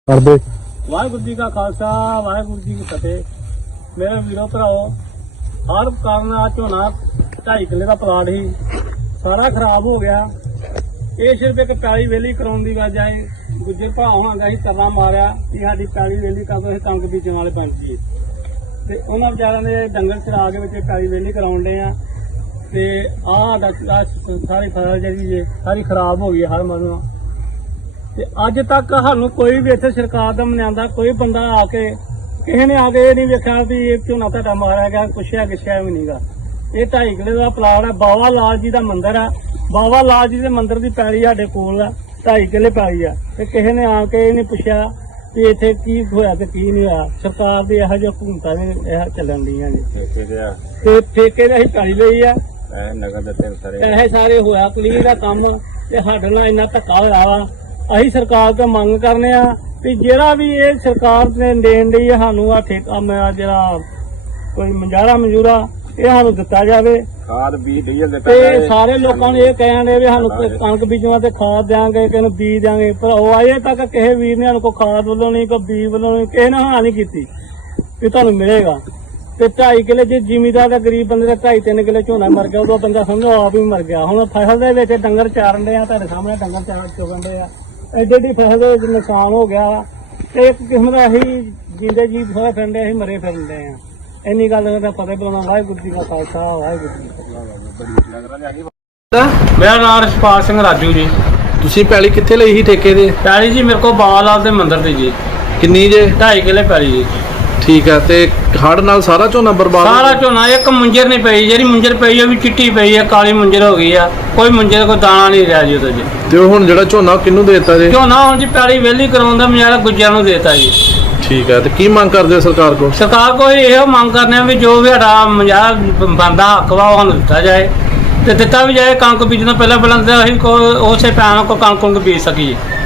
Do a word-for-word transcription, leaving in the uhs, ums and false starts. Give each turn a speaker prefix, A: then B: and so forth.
A: ਕਰਦੇ
B: ਵਾਹਿਗੁਰੂ ਜੀ ਕਾ ਖਾਲਸਾ ਵਾਹਿਗੁਰੂ ਜੀ ਕੀ ਫਤਿਹ। ਮੇਰੇ ਵੀਰੋ ਭਰਾਓ, ਹਰ ਕਾਰਨ ਆ ਝੋਨਾ ਢਾਈ ਕਿੱਲੇ ਦਾ ਪਲਾਟ ਸੀ, ਸਾਰਾ ਖਰਾਬ ਹੋ ਗਿਆ। ਇਹ ਸਿਰਫ ਇੱਕ ਪੈਲੀ ਵੇਲੀ ਕਰਾਉਣ ਦੀ ਵਜ੍ਹਾ ਹੈ। ਗੁੱਜਰ ਭਰਾ ਹੋਵਾਂਗਾ ਅਸੀਂ ਤਰਲਾ ਮਾਰਿਆ ਕਿ ਸਾਡੀ ਪੈਲੀ ਵੇਲੀ ਕਰ ਦੋ, ਅਸੀਂ ਕਣਕ ਬੀਜਣ ਵਾਲੇ ਬਣ ਜੀਏ। ਤੇ ਉਹਨਾਂ ਵਿਚਾਰਿਆਂ ਦੇ ਡੰਗਰ ਚਰਾ ਕੇ ਵਿੱਚ ਪੈਲੀ ਵੇਲੀ ਕਰਾਉਣ ਦੇ ਆ ਤੇ ਆਹ ਸਾਰੀ ਫਸਲ ਜਿਹੜੀ ਜੇ ਸਾਰੀ ਖਰਾਬ ਹੋ ਗਈ ਹਰ ਮਨੋਂ। ਤੇ ਅੱਜ ਤੱਕ ਸਾਨੂੰ ਕੋਈ ਵੀ ਇੱਥੇ ਸਰਕਾਰ ਦਾ ਮਨਾਉਂਦਾ ਕੋਈ ਬੰਦਾ ਆ ਕੇ ਕਿਸੇ ਨੇ ਆ ਕੇ ਇਹ ਨਹੀਂ ਵੇਖਿਆ ਵੀ ਇਹ ਝੋਨਾ ਤੁਹਾਡਾ ਮਾਰਿਆ ਗਿਆ, ਪੁੱਛਿਆ ਕਿਛਿਆ ਵੀ ਨਹੀਂਗਾ। ਇਹ ਢਾਈ ਕਿੱਲੇ ਦਾ ਪਲਾਟ ਹੈ, ਬਾਵਾ ਲਾਲ ਜੀ ਦਾ ਮੰਦਿਰ ਆ। ਬਾਵਾ ਲਾਲ ਜੀ ਦੇ ਮੰਦਿਰ ਦੀ ਪੈਲੀ ਸਾਡੇ ਕੋਲ ਆ, ਢਾਈ ਕਿੱਲੇ ਪੈਲੀ ਆ। ਤੇ ਕਿਸੇ ਨੇ ਆ ਕੇ ਇਹ ਨਹੀਂ ਪੁੱਛਿਆ ਵੀ ਇੱਥੇ ਕੀ ਹੋਇਆ ਤੇ ਕੀ ਨਹੀਂ ਹੋਇਆ। ਸਰਕਾਰ ਦੀ ਇਹੋ ਜਿਹੀ ਹਕੂਮਤਾਂ ਨੇ ਇਹ ਚੱਲਣ ਦੀਆਂ ਜੀ। ਤੇ ਠੇਕੇ ਦੇ ਅਸੀਂ ਪੈਲੀ ਲਈ ਆ, ਪੈਸੇ ਸਾਰੇ ਹੋਇਆ ਕਲੀਅਰ ਦਾ ਕੰਮ। ਤੇ ਸਾਡੇ ਨਾਲ ਇੰਨਾ ਧੱਕਾ ਹੋਇਆ ਵਾ। ਅਸੀਂ ਸਰਕਾਰ ਤੋਂ ਮੰਗ ਕਰਨੇ ਆ ਵੀ ਜਿਹੜਾ ਵੀ ਇਹ ਸਰਕਾਰ ਨੇ ਦੇਣ ਦੀ ਸਾਨੂੰ ਆ ਠੇਕਾ ਮੇਰਾ ਜਿਹੜਾ ਕੋਈ ਮੁਜਾਰਾ ਮਨਜ਼ੂਰਾ ਇਹ ਸਾਨੂੰ ਦਿੱਤਾ ਜਾਵੇ।
C: ਖਾਦ ਬੀਜ ਡੀਜ਼ਲ ਦੇ
B: ਤੇ ਸਾਰੇ ਲੋਕਾਂ ਨੇ ਇਹ ਕਹਿੰਦੇ ਵੀ ਸਾਨੂੰ ਕਣਕ ਬੀਜਣਾ ਤੇ ਖਾਦ ਦਿਆਂਗੇ, ਕਿਸੇ ਨੂੰ ਬੀਜ ਦਿਆਂਗੇ, ਪਰ ਉਹ ਅਜੇ ਤੱਕ ਕਿਸੇ ਵੀਰ ਨੇ ਸਾਨੂੰ ਕੋਈ ਖਾਦ ਵੱਲੋਂ ਨਹੀਂ, ਕੋਈ ਬੀਜ ਵੱਲੋਂ ਨਹੀਂ, ਕਿਸੇ ਨੇ ਹਾਂ ਨਹੀਂ ਕੀਤੀ ਵੀ ਤੁਹਾਨੂੰ ਮਿਲੇਗਾ। ਤੇ ਢਾਈ ਕਿੱਲੇ ਜੇ ਜ਼ਿਮੀਦਾਰ ਦਾ ਗਰੀਬ ਬੰਦੇ ਦਾ ਢਾਈ ਤਿੰਨ ਕਿੱਲੇ ਝੋਨਾ ਮਰ ਗਿਆ, ਉਦੋਂ ਬੰਦਾ ਸਮਝੋ ਆਪ ਹੀ ਮਰ ਗਿਆ। ਹੁਣ ਫਸਲ ਦੇ ਵਿੱਚ ਡੰਗਰ ਚਾਰਨ ਦੇ ਆ, ਤੁਹਾਡੇ ਸਾਹਮਣੇ ਡੰਗਰ ਚਾਰ ਚੁਗਣ ਦੇ ਆ। ਐਡੀ ਐਡੀ ਫਸਲ ਦੇ ਵਿੱਚ ਨੁਕਸਾਨ ਹੋ ਗਿਆ ਤੇ ਇੱਕ ਕਿਸਮ ਦਾ ਅਸੀਂ ਜਿੰਦੇ ਜੀ ਹੋਏ ਫਿਰਦੇ, ਅਸੀਂ ਮਰੇ ਫਿਰਦੇ ਆ। ਇੰਨੀ ਗੱਲ ਦਾ ਪਤਾ ਪਾਉਣਾ। ਵਾਹਿਗੁਰੂ ਜੀ ਦਾ ਖਾਲਸਾ ਵਾਹਿਗੁਰੂ ਜੀ ਕੀ ਫਤਿਹ। ਮੇਰਾ ਨਾਮ ਰਛਪਾਲ ਸਿੰਘ ਰਾਜੂ ਜੀ।
A: ਤੁਸੀਂ ਪੈਲੀ ਕਿੱਥੇ ਲਈ ਸੀ ਠੇਕੇ ਦੇ?
B: ਪੈਲੀ ਜੀ ਮੇਰੇ ਕੋਲ ਬਾਵਾ ਲਾਲ ਦੇ ਮੰਦਿਰ ਦੀ ਜੀ।
A: ਕਿੰਨੀ ਜੇ?
B: ਢਾਈ ਕਿੱਲੇ ਪੈਲੀ ਜੀ।
A: ਠੀਕ ਆ। ਤੇ ਹੜ੍ਹ ਨਾਲ ਸਾਰਾ ਝੋਨਾ ਬਰਬਾਦ?
B: ਸਾਰਾ ਝੋਨਾ, ਇੱਕ ਮੁੰਜਰ ਨਹੀਂ ਪਈ, ਜਿਹੜੀ ਮੁੰਜਰ ਪਈ ਉਹ ਵੀ ਚਿੱਟੀ ਪਈ ਆ, ਕਾਲੀ ਮੁੰਜਰ ਹੋ ਗਈ ਆ। ਕੋਈ ਮੁੰਜਰ ਕੋਈ ਦਾਣਾ ਨਹੀਂ ਰਿਹਾ ਜੀ ਉਹਦੇ ਜੀ।
A: ਤੇ ਉਹ ਹੁਣ ਜਿਹੜਾ ਝੋਨਾ ਕਿਹਨੂੰ ਦੇਤਾ ਜੇ?
B: ਝੋਨਾ ਹੁਣ ਜੀ ਪੈਲੀ ਵਿਹਲੀ ਕਰਾਉਣ ਦਾ ਮਜ਼ਾਰਾ ਗੁੱਜਰਾਂ ਨੂੰ ਦੇਤਾ ਜੀ।
A: ਠੀਕ ਆ। ਤੇ ਕੀ ਮੰਗ ਕਰਦੇ ਹੋ ਸਰਕਾਰ ਕੋਲ?
B: ਸਰਕਾਰ ਕੋਈ ਇਹੋ ਮੰਗ ਕਰਨੇ ਆ ਵੀ ਜੋ ਵੀ ਸਾਡਾ ਮਜ਼ਾਰਾ ਬਣਦਾ ਹੱਕ ਵਾ ਉਹ ਸਾਨੂੰ ਦਿੱਤਾ ਜਾਏ ਤੇ ਦਿੱਤਾ ਵੀ ਜਾਏ। ਕਣਕ ਬੀਜਣ ਤੋਂ ਪਹਿਲਾਂ ਪਹਿਲਾਂ ਅਸੀਂ ਕੋ ਉਸੇ ਟਾਈਮ ਕੋ ਕਣਕ ਨੂੰ ਬੀਜ ਸਕੀਏ।